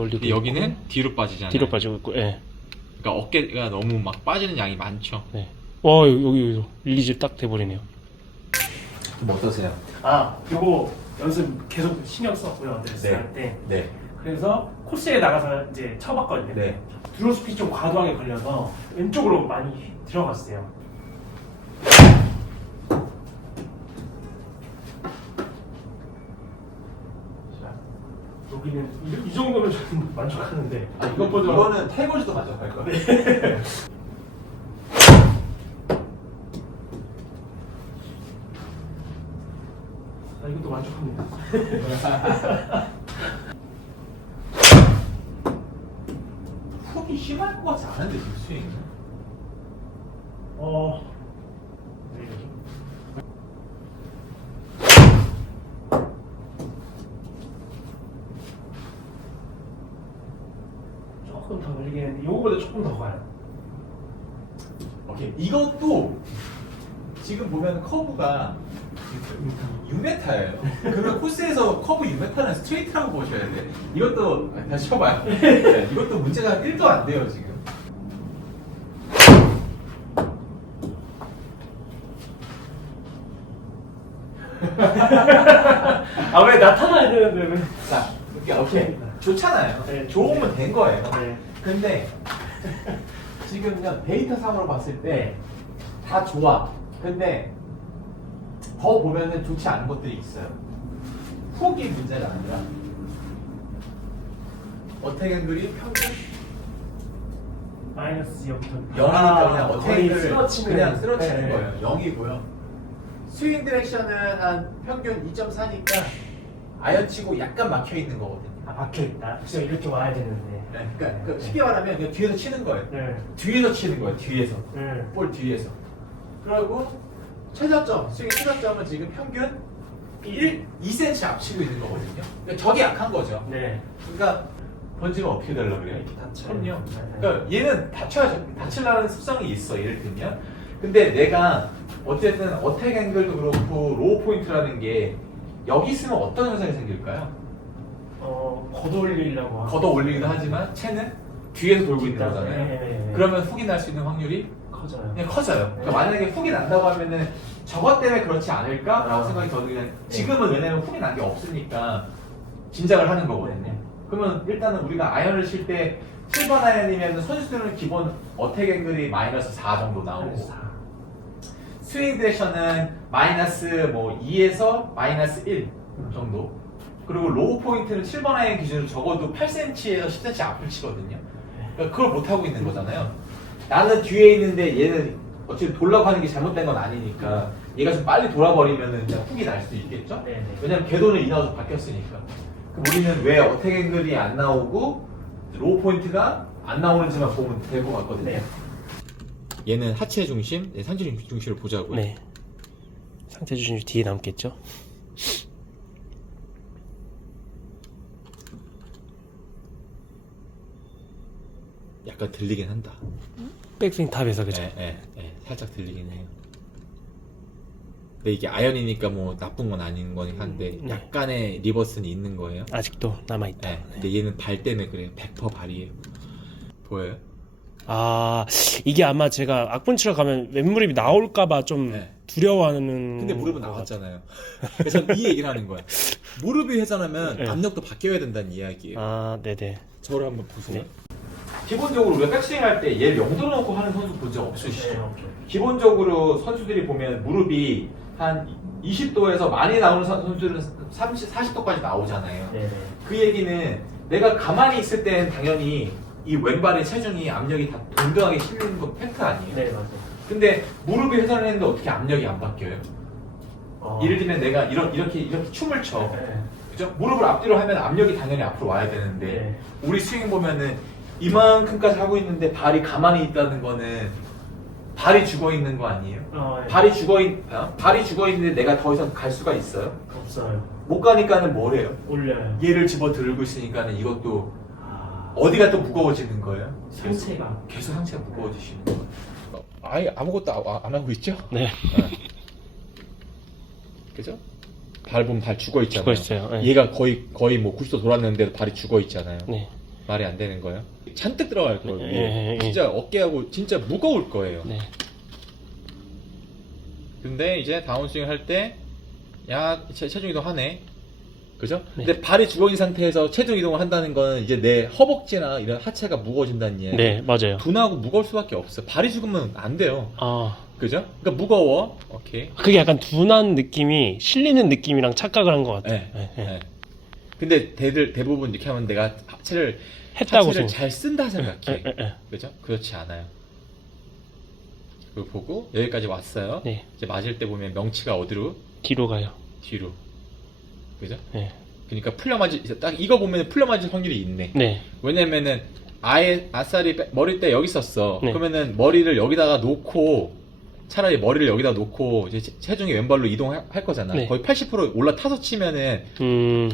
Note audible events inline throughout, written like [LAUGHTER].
올리고 근데 여기는 있고, 뒤로 빠지잖아요. 뒤로 빠지고 있고 예. 그러니까 어깨가 너무 막 빠지는 양이 많죠. 네. 와 여기 여기 릴리즈 딱 돼버리네요. 좀 어떠세요? 아, 요거 연습 계속 신경 썼고요. 네. 할 때. 네. 그래서 코스에 나가서 이제 쳐봤거든요. 네. 드로스피 좀 과도하게 걸려서 왼쪽으로 많이 들어갔어요. 여기는 이, 이 정도면 저는 [LAUGHS] 만족하는데 아, 이것보다 이거는 탈거지도 가져갈 거예요. 아, 이것도 만족합니다. [LAUGHS] 훅이 심할 것 같지 않은데 지금 스윙. 어. 네. 조금 더 걸리긴 했는데 이거보다 조금 더 가요. 오케이. 이것도 지금 보면 커브가 6m예요. 그러면 코스에서 커브 6m는 스트레이트라고 보셔야 돼. 이것도 아, 다시 쳐봐요. [LAUGHS] 네, 이것도 문제가 1도 안 돼요 지금. [LAUGHS] 아 왜 나타나야 되는데 왜? 자, 이렇게 오케이. 좋잖아요. 네. 좋으면 된 거예요. 네. 근데 [LAUGHS] 지금 그냥 데이터상으로 봤을 때 다 좋아. 근데 더 보면은 좋지 않은 것들이 있어요. 훅이 문제가 아니라 어택 앵글이 평균 마이너스 0점. 0이니까 그냥 어택 앵글을 쓰러치는 그냥 쓰러치는 네. 거예요. 0이고요. 스윙 디렉션은 한 평균 2.4니까 아연치고 약간 막혀 있는 거거든요. 아 박혀 있다. 그래서 이렇게 와야 되는데. 네, 그러니까 그 쉽게 말하면 그냥 뒤에서 치는 거예요. 네. 뒤에서 치는 거예요. 뒤에서. 네. 볼 뒤에서. 그리고 최저점, 스윙 최저점은 지금 평균 1, 2cm 앞치고 있는 거거든요. 그러니까 저게 약한 거죠. 네. 그러니까 번지가 어떻게 되려고 그래요? 이렇게 다쳐요. 그럼요. 네. 그러니까 얘는 다쳐야죠. 다치려는 습성이 있어, 예를 들면. 근데 내가 어쨌든 어택 앵글도 그렇고 로우 포인트라는 게 여기 있으면 어떤 현상이 생길까요? 어 걷어올리려고. 하고. 걷어 올리기도 하지만 채는 뒤에서 돌고 있는. 거잖아요. 네, 네, 네. 그러면 훅이 날 수 있는 확률이 커져요. 그냥 커져요. 그러니까 네. 만약에 훅이 난다고 하면은 저것 때문에 그렇지 않을까라고 아. 생각이 저도 그냥 네. 지금은 왜냐면 훅이 난 게 없으니까 짐작을 하는 거거든요. 네. 그러면 일단은 우리가 아이언을 칠 때 7번 아이언이면 선수들은 기본 어택 앵글이 마이너스 4 정도 나오고 마이너스 4. 스윙 디렉션은 마이너스 뭐 2에서 마이너스 1 정도. 그리고 로우 포인트는 7번 아이언 기준으로 적어도 8cm에서 10cm 앞을 치거든요. 그러니까 그걸 못 하고 있는 거잖아요. 나는 뒤에 있는데 얘는 어쨌든 돌라고 하는 게 잘못된 건 아니니까 얘가 좀 빨리 돌아버리면은 그냥 훅이 날 수도 있겠죠. 네, 네. 왜냐면 궤도는 인아웃으로 바뀌었으니까. 그럼 우리는 왜 어택 앵글이 안 나오고 로우 포인트가 안 나오는지만 보면 될 것 같거든요. 네. 얘는 하체 중심, 상체 중심을 보자고요. 네. 상태 주신 뒤에 남겠죠. 약간 들리긴 한다. 백스윙 탑에서 그죠. 예, 예, 예, 살짝 들리긴 해요. 근데 이게 아연이니까 뭐 나쁜 건 아닌 거긴 한데 네. 약간의 리버스는 있는 거예요. 아직도 남아 있다. 예, 근데 얘는 발 때문에 그래요. 100% 발이에요. 보여요? 아 이게 아마 제가 악분 치러 가면 왼무릎이 나올까봐 좀 네. 두려워하는. 근데 무릎은 것 나왔잖아요. 그래서 이 얘기를 하는 거야. 무릎이 회전하면 네. 압력도 바뀌어야 된다는 이야기예요. 아 네네. 저를 한번 보세요. 네. 기본적으로 우리가 백스윙 할 때 얘를 영도로 놓고 하는 선수 본 적 없으시죠? 네. 기본적으로 선수들이 보면 무릎이 한 20도에서 많이 나오는 선- 선수들은 30, 40도까지 나오잖아요. 네, 네. 그 얘기는 내가 가만히 있을 때는 당연히 이 왼발의 체중이 압력이 다 동등하게 실리는 건 팩트 아니에요? 네, 맞아요. 근데 무릎이 회전을 했는데 어떻게 압력이 안 바뀌어요? 어. 예를 들면 내가 이런, 이렇게 이렇게 춤을 춰. 네. 그죠? 무릎을 앞뒤로 하면 압력이 당연히 앞으로 와야 되는데 네. 우리 스윙 보면은 이만큼까지 하고 있는데 발이 가만히 있다는 거는 발이 죽어 있는 거 아니에요? 어, 네. 발이 죽어 있 어? 발이 죽어 있는데 내가 더 이상 갈 수가 있어요? 없어요. 못 가니까는 뭐래요? 올려요. 얘를 집어 들고 있으니까는 이것도 아, 어디가 또 무거워지는 거예요? 상체가. 계속 상체가 무거워지시는 거예요. 아예 아무것도 아- 안 하고 있죠? 네. [LAUGHS] 그죠? 발 보면 발 죽어 있잖아요. 죽어 있어요. 네. 얘가 거의 거의 뭐 90도 돌았는데도 발이 죽어 있잖아요. 네. 말이 안 되는 거예요. 잔뜩 들어갈 거예요. 예, 예, 예. 진짜 어깨하고 진짜 무거울 거예요. 네. 근데 이제 다운스윙 할 때, 야, 체- 체중 이동 하네. 그죠? 네. 근데 발이 죽어진 상태에서 체중 이동을 한다는 거는 이제 내 허벅지나 이런 하체가 무거워진다는 얘기. 네, 맞아요. 둔하고 무거울 수밖에 없어. 발이 죽으면 안 돼요. 아, 그죠? 그러니까 무거워. 오케이. 그게 약간 둔한 느낌이 실리는 느낌이랑 착각을 한 것 같아요. 네. 네, 네. 네. 근데 대들 대부분 이렇게 하면 내가 하체를 했다고 하체를. 잘 쓴다 생각해. 그죠? 그렇지 않아요. 그거 보고 여기까지 왔어요. 네, 이제 맞을 때 보면 명치가 어디로? 뒤로 가요. 뒤로. 그죠? 네, 그러니까 풀려 맞을 딱 이거 보면 풀려 맞을 확률이 있네. 네, 왜냐면은 아예 아싸리 빼- 머리대 여기 있었어. 네. 그러면은 머리를 여기다가 놓고 차라리 머리를 여기다 놓고 이제 체- 체중이 왼발로 이동할 할 거잖아. 네. 거의 80% 올라타서 치면은 음,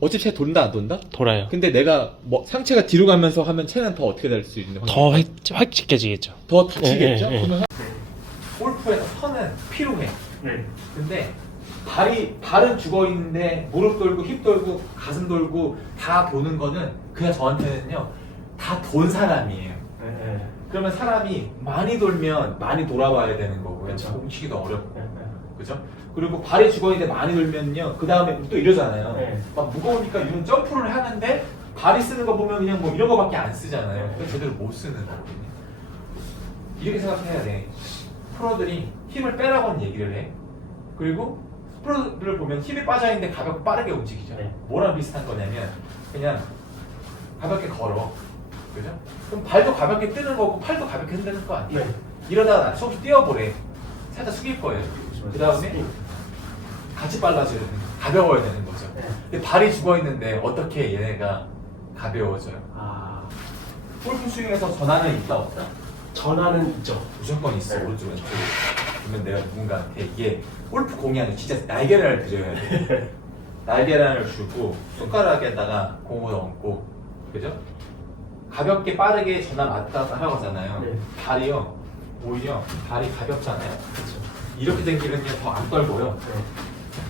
어차피 체 돈다 안 돈다? 돌아요. 근데 내가 뭐 상체가 뒤로 가면서 하면 체는 더 어떻게 될 수 있는 확률이 더 획, 획직해지겠죠. 더 다치겠죠? 예, 예, 예. 그러면 골프에서 턴은 필요해. 네. 근데 발이 발은 죽어 있는데 무릎 돌고 힙 돌고 가슴 돌고 다 도는 거는 그냥 저한테는요 다 돈 사람이에요. 네. 네. 그러면 사람이 많이 돌면 많이 돌아봐야 되는 거고요. 그렇죠. 뭉치기도 어렵고, 네. 네. 그죠? 그리고 발이 죽어 있는데 많이 돌면요 그 다음에 또 이러잖아요. 네. 막 무거우니까 이런 점프를 하는데 발이 쓰는 거 보면 그냥 뭐 이런 거밖에 안 쓰잖아요. 그래서 제대로 못 쓰는 거거든요. 이렇게 생각해야 돼. 프로들이 힘을 빼라고는 얘기를 해. 그리고 프로들을 보면 힘이 빠져 있는데 가볍고 빠르게 움직이죠. 네. 뭐랑 비슷한 거냐면 그냥 가볍게 걸어. 그죠? 그럼 발도 가볍게 뜨는 거고 팔도 가볍게 흔드는 거 아니에요? 네. 이러다가 수없이 뛰어보래. 살짝 숙일 거예요. 그 다음에 같이 빨라져야 되는 거. 가벼워야 되는 거죠. 네. 근데 발이 죽어 있는데 어떻게 얘네가 가벼워져요? 아, 골프 스윙에서 전환은 있다 없다? 전화는 있죠. 무조건 있어 네. 오른쪽 왼쪽 그러면 내가 누군가한테 이게 골프 공이 아니고 진짜 날개란을 드려야 돼 [LAUGHS] 날개란을 주고 손가락에다가 공을 얹고 그죠? 가볍게 빠르게 전환 왔다 갔다 하잖아요 네. 발이요 오히려 발이 가볍잖아요 그렇죠. 이렇게 생기면 더안 떨고요 네.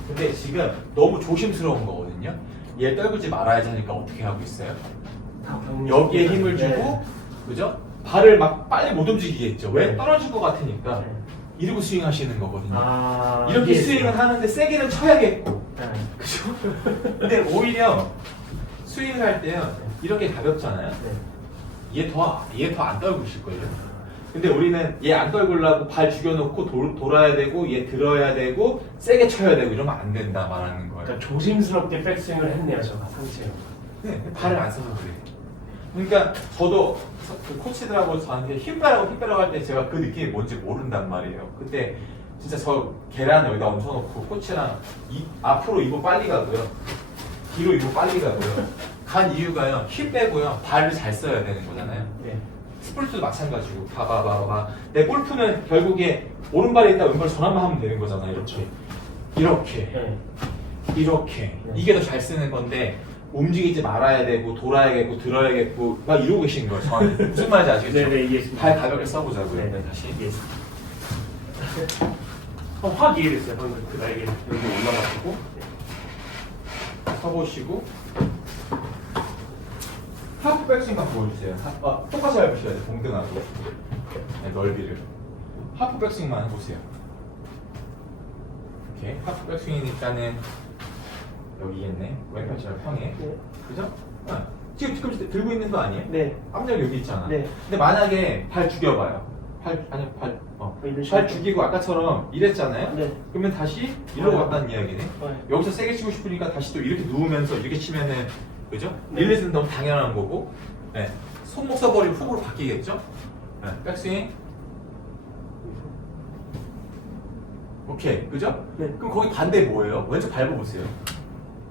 근데 지금 너무 조심스러운 거거든요 얘 떨구지 말아야지 하니까 어떻게 하고 있어요? 여기에 힘을 네. 주고 그죠? 발을 막 빨리 못 움직이겠죠. 왜? 네. 떨어질 것 같으니까 네. 이러고 스윙하시는 거거든요. 아, 이렇게 이해했어요. 스윙을 하는데 세게는 쳐야겠고, 네. 그죠? 근데 오히려 스윙을 할 때요 이렇게 가볍잖아요. 네. 얘 더 얘 더안 있을 거예요. 근데 우리는 얘 안 떨구려고 발 죽여놓고 돌, 돌아야 되고 얘 들어야 되고 세게 쳐야 되고 이러면 안 된다 말하는 거예요. 그러니까 조심스럽게 백스윙을 했네요, 제가 상체로. 네, 발을 안 써서 그래요. 그러니까 저도 그 코치들하고 저한테 힘 빼라고 힘 빼라고 할 때 제가 그 느낌이 뭔지 모른단 말이에요. 그때 진짜 저 계란 여기다 얹혀놓고 코치랑 이, 앞으로 이거 빨리 가고요. 뒤로 이거 빨리 가고요. 간 이유가요. 힘 빼고요. 발을 잘 써야 되는 거잖아요. 네. 스플릿도 마찬가지고 봐봐 봐봐 봐. 내 골프는 결국에 오른발에 있다 왼발 전환만 하면 되는 거잖아요. 이렇게 이렇게 네. 이렇게 네. 이게 더 잘 쓰는 건데 움직이지 말아야 되고 돌아야겠고 들어야겠고 막 이러고 계신 거예요 저한테 [LAUGHS] 무슨 말인지 아시겠죠? 네, 네, 이해했습니다. 발 가볍게 써보자고요 네, 네, 다시 이해했습니다. 어, 확 이해됐어요, 방금 그 날개 여기 올라가지고. 네. 서보시고 하프 백스윙만 보여주세요 하, 아, 똑같이 밟으셔야 돼요 동등하고 네, 넓이를 하프 백스윙만 해보세요 오케이 하프 백스윙이니까는 여기겠네 왼팔처럼 평에 네. 그죠? 아, 지금 지금 들고 있는 거 아니에요? 네. 앞면 여기 있잖아. 네. 근데 만약에 발 죽여봐요. 팔 아니 발 어. 이런 식으로. 발 죽이고 아까처럼 이랬잖아요. 네. 그러면 다시 이러고 네. 왔다는 이야기네. 네. 여기서 세게 치고 싶으니까 다시 또 이렇게 누우면서 이렇게 치면은 그죠? 네. 릴리즈는 너무 당연한 거고. 네. 손목 써버리면 훅으로 바뀌겠죠? 네. 백스윙. 오케이, 그죠? 네. 그럼 거기 반대 뭐예요? 왼쪽 밟아보세요.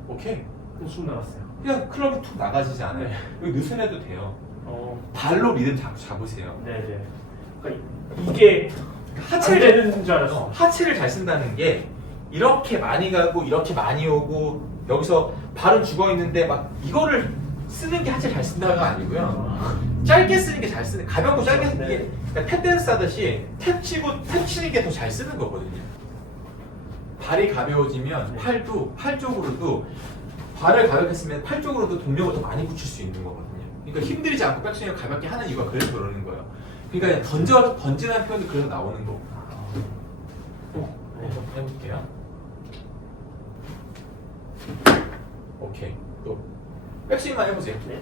오케이. 큰숨 나왔어요. 그냥 클럽이 툭 나가지지 않아요. 네. 여기 느슨해도 돼요. 어, 발로 리듬 잡, 잡으세요. 네 네. 그러니까 이게 하체를 안 되는 줄 알았어. 어, 하체를 잘 쓴다는 게 이렇게 많이 가고 이렇게 많이 오고 여기서 발은 죽어 있는데 막 이거를 쓰는 게 하체 잘 쓴다가 아니고요. 짧게 쓰는 게 잘 쓰는 가볍고 짧게 쓰는 게 네. 그러니까 탭 댄스 하듯이 탭 치고 탭 치는 게 더 잘 쓰는 거거든요. 발이 가벼워지면 네. 팔도 팔 쪽으로도 발을 가볍게 쓰면 팔 쪽으로도 동력을 더 많이 붙일 수 있는 거거든요. 그러니까 힘들지 않고 백스윙을 가볍게 하는 이유가 그래서 그러는 거예요. 그러니까 던져 던지는 표현도 그래서 나오는 거고. 네. 한번 해볼게요. 오케이. 또 백스윙만 해보세요. 네.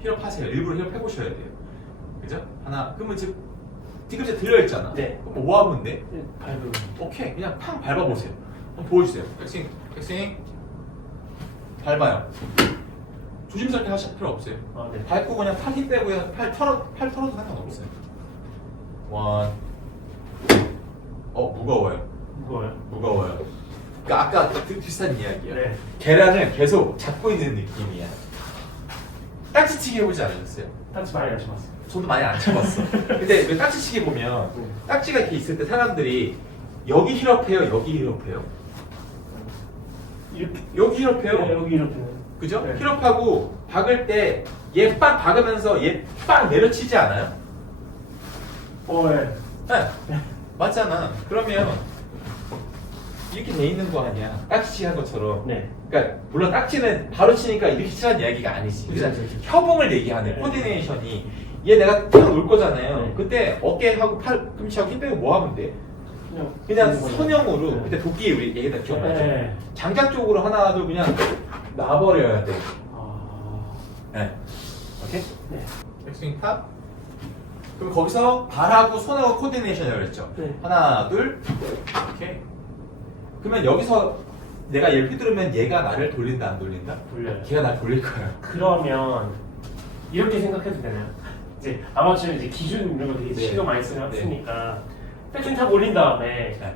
힐업 하세요. 일부러 힐업 해보셔야 돼요. 그죠? 하나. 그러면 지금 뒤꿈치 들려 있잖아. 네. 그럼 뭐 하면 돼? 네, 밟으면. 오케이. 그냥 팡 밟아보세요. 한번 보여주세요. 백스윙. 백스윙. 밟아요. 조심스럽게 하실 필요 없어요. 아, 네. 밟고 그냥 팔 힘 빼고 그냥 팔 털어 팔 털어도 상관없어요. 원. 어 무거워요. 무거워요. 무거워요. 그러니까 아까 그 비슷한 이야기야. 네. 계란을 계속 잡고 있는 느낌이야. 딱지치기 해보지 않으셨어요? 딱지 많이 안 쳐봤어요. 저도 많이 안 쳐봤어. 근데 왜 딱지치기 보면 네. 딱지가 이렇게 있을 때 사람들이 여기 힐업해요, 여기 힐업해요. 이렇게. 여기 힐업해요. 네, 여기 이렇게. 그죠? 네. 힐업하고 박을 때얘빡 박으면서 얘빡 내려치지 않아요? 어, 네. 네. 맞잖아. 그러면 이렇게 돼 있는 거 아니야. 딱지치기 한 것처럼. 네. 그러니까 물론 딱지는 바로 치니까 이렇게 치라는 이야기가 아니지. 그렇죠, 그렇죠. 협응을 얘기하는 네. 코디네이션이 얘 내가 탁 놓을 거잖아요. 네. 그때 어깨하고 팔꿈치하고 힘 빼고 뭐 하면 돼? 그냥. 그냥. 선형으로 네. 그때 도끼 우리 얘기다 기억나죠? 네. 장작 쪽으로 하나 둘 그냥 놔버려야 돼. 아. 네. 오케이? 네. 백스윙 탑. 그럼 거기서 발하고 손하고 코디네이션을 했죠. 네. 하나, 둘, 오케이. 그러면 여기서 내가 얘를 휘두르면 얘가 나를 돌린다, 안 돌린다? 돌려요. 걔가 날 돌릴 거예요. 그러면 이렇게 생각해도 되나요? 이제 아마추어는 이제 기준 이런 거 되게 네. 신경 많이 쓰- 네. 쓰니까 백스윙 탑 올린 다음에 네.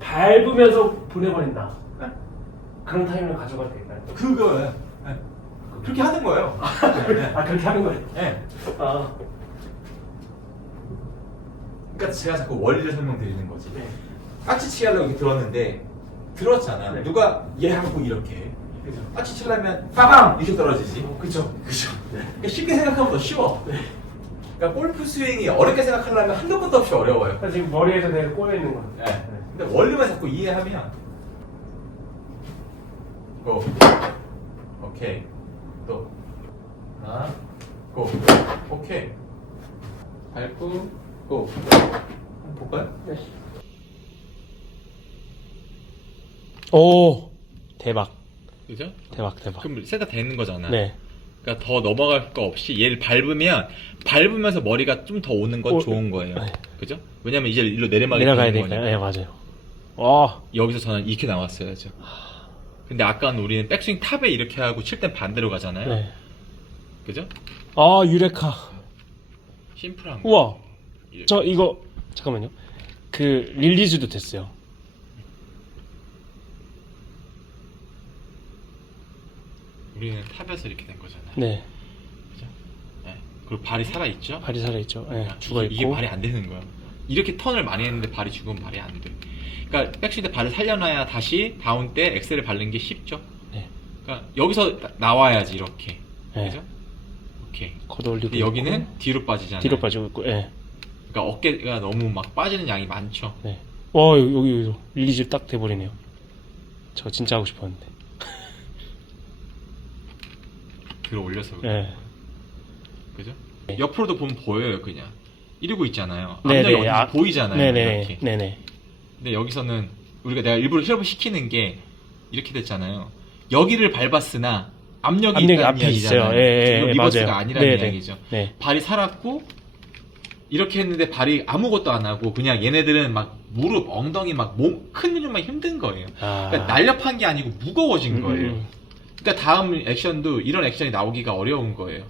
밟으면서 보내버린다. 타이밍을 가져가도 될까요? 그거예요. 네. 그렇게 하는 거예요. 네. 아 그렇게 하는 거예요? 네. 아 그러니까 제가 자꾸 원리를 설명드리는 거지. 네. 깍지치기 하려고 이렇게 들었는데 들었잖아. 네. 누가 얘 하고 이렇게 해. 그죠. 깍지 치려면 빠방 이렇게 떨어지지. 어, 그죠. 그죠. 네. 그러니까 쉽게 생각하면 더 쉬워. 네. 그러니까 골프 스윙이 어렵게 생각하려면 한도 끝도 없이 어려워요. 그래서 지금 머리에서 내가 꼬여 있는 거. 네. 근데 원리만 자꾸 이해하면 고 오케이 또 하나 고 오케이 밟고 고 한번 볼까요? 네. 오 대박 그죠? 대박 대박. 그럼 세다 되는 거잖아. 네. 그러니까 더 넘어갈 거 없이 얘를 밟으면 밟으면서 머리가 좀 더 오는 건 어, 좋은 거예요. 네. 그죠? 왜냐면 이제 일로 내리막이 내려가야. 거니까. 네 맞아요. 와 여기서 저는 이렇게 나왔어야죠. 근데 아까는 우리는 백스윙 탑에 이렇게 하고 칠 땐 반대로 가잖아요. 네. 그죠? 아 유레카. 심플한 거. 우와. 이렇게. 저 이거 잠깐만요. 그 릴리즈도 됐어요. 우리는 탑에서 이렇게 된 거잖아요. 네. 그죠? 네. 그리고 발이 살아 있죠? 발이 살아 있죠. 네. 그러니까 죽어 이게, 있고. 이게 발이 안 되는 거야. 이렇게 턴을 많이 했는데 발이 죽으면 발이 안 돼. 그러니까 때 발을 살려놔야 다시 다운 때 엑셀을 밟는 게 쉽죠. 네. 그러니까 여기서 나- 나와야지 이렇게. 네. 그죠? 오케이. 걷어 올리고. 근데 여기는 있고, 뒤로 빠지잖아요. 뒤로 빠지고 있고. 예. 그러니까 어깨가 너무 막 빠지는 양이 많죠. 네. 와 여기 여기 여기 릴리즈 딱 돼버리네요. 저 진짜 하고 싶었는데. [LAUGHS] 들어 올려서 그래. 네. 그죠? 네. 옆으로도 보면 보여요, 그냥. 이러고 있잖아요. 앞면이 어딘지 아, 보이잖아요. 네네. 이렇게. 네네. 근데 여기서는 우리가 내가 일부러 힐업을 시키는 게 이렇게 됐잖아요. 여기를 밟았으나 압력이, 압력이 있다는 앞에 이야기잖아요. 있어요. 예, 예, 이건 예, 리버스가 맞아요. 아니라는 네 네. 이야기죠. 네. 발이 살았고 이렇게 했는데 발이 아무것도 안 하고 그냥 얘네들은 막 무릎, 엉덩이 막 몸 큰 근육만 힘든 거예요. 아. 그러니까 날렵한 게 아니고 무거워진 음, 거예요. 음. 그러니까 다음 액션도 이런 액션이 나오기가 어려운 거예요.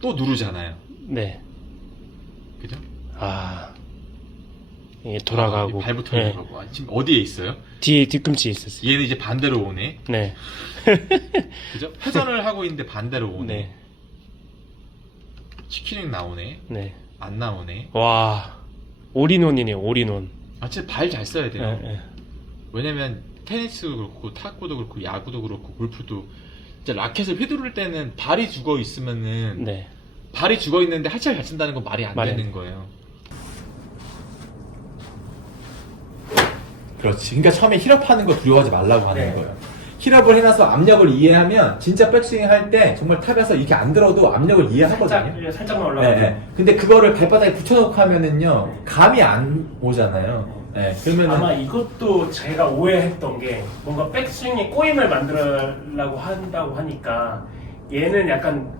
또 누르잖아요. 네. 그죠? 아. 이게 돌아가고. 아, 발부터 네. 돌아가고. 아, 지금 어디에 있어요? 뒤에 뒤꿈치에 있었어요. 얘는 이제 반대로 오네. 네. [LAUGHS] 그죠? [LAUGHS] 회전을 하고 있는데 반대로 오네. 네. 치킨이 나오네. 네. 안 나오네. 와. 올인원이네요. 올인원. 아, 진짜 발 잘 써야 예, 돼요. 예. 왜냐면 테니스도 그렇고 탁구도 그렇고 야구도 그렇고 골프도 진짜 라켓을 휘두를 때는 발이 죽어 있으면은 네. 발이 죽어 있는데 하체를 잘 쓴다는 건 말이 안 말이 안 되는 거예요. 그렇지. 그러니까 처음에 힐업하는 거 두려워하지 말라고 하는 네. 거예요. 힐업을 해놔서 압력을 이해하면 진짜 백스윙 할 때 정말 탑에서 이렇게 안 들어도 압력을 이해하거든요. 살짝 예, 살짝만 올라가. 네, 네. 근데 그거를 발바닥에 붙여놓고 하면은요 감이 안 오잖아요. 네, 그러면은 아마 이것도 제가 오해했던 게 뭔가 백스윙에 꼬임을 만들려고 한다고 하니까 얘는 약간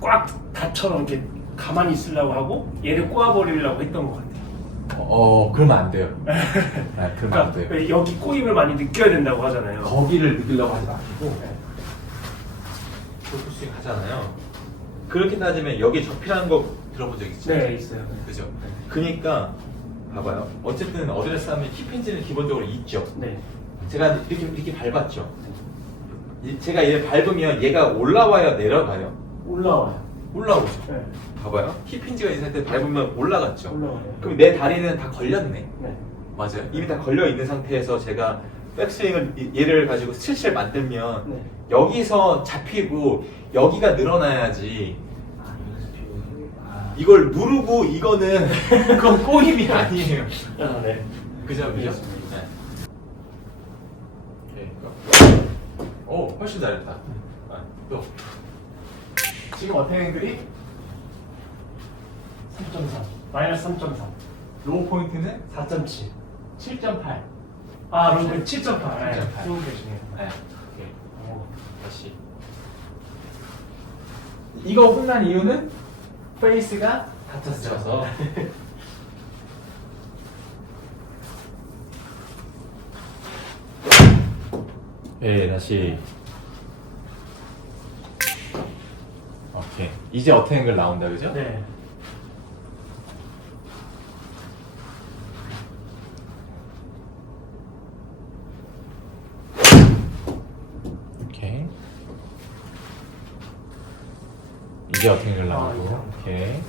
꽉 닫처럼 이렇게 가만히 있으려고 하고 얘를 꼬아버리려고 했던 것 같아요. 어 그러면 안 돼요. [LAUGHS] 네, 그러면 안 그러니까 돼요. 왜 여기 꼬임을 많이 느껴야 된다고 하잖아요. 거기를 느끼려고 하지 마시고 골프 스윙 하잖아요. 그렇게 따지면 여기 접히라는 거 들어본 적 있죠? 네 있어요. 그죠? 그니까 봐봐요. 어쨌든 어드레스 하면 힙힌지는 기본적으로 있죠. 네. 제가 이렇게 이렇게 밟았죠. 이- 제가 얘를 밟으면 얘가 올라와요, 내려가요. 올라와요. 올라오죠. 네. 봐봐요. 힙힌지가 있을 때 밟으면 올라갔죠. 올라와요. 그럼 내 다리는 다 걸렸네. 네. 맞아요. 이미 다 걸려 있는 상태에서 제가 백스윙을 이- 얘를 가지고 스트레치를 만들면 네. 여기서 잡히고 여기가 늘어나야지. 아. 이걸 누르고 이거는 그건 꼬임이 아니에요. 아 네. 그죠, 그죠? 네. 오케이. 오, 훨씬 잘했다. 아, 또. 지금 어택 앵글이 3.3. 마이너스 3.3. 로우 포인트는 4.7. 7.8. 아, 그럼 7.8. 7.8. 좋은 대신이에요. 네. 오케이. 오. 다시. 이거 혼난 이유는 페이스가 닫혔어서. [LAUGHS] 네, 다시. 오케 이. 이제 어택앵글 나온다, 그죠? 네. 오케이. 이제 어택앵글 나오고. 아. 오케이.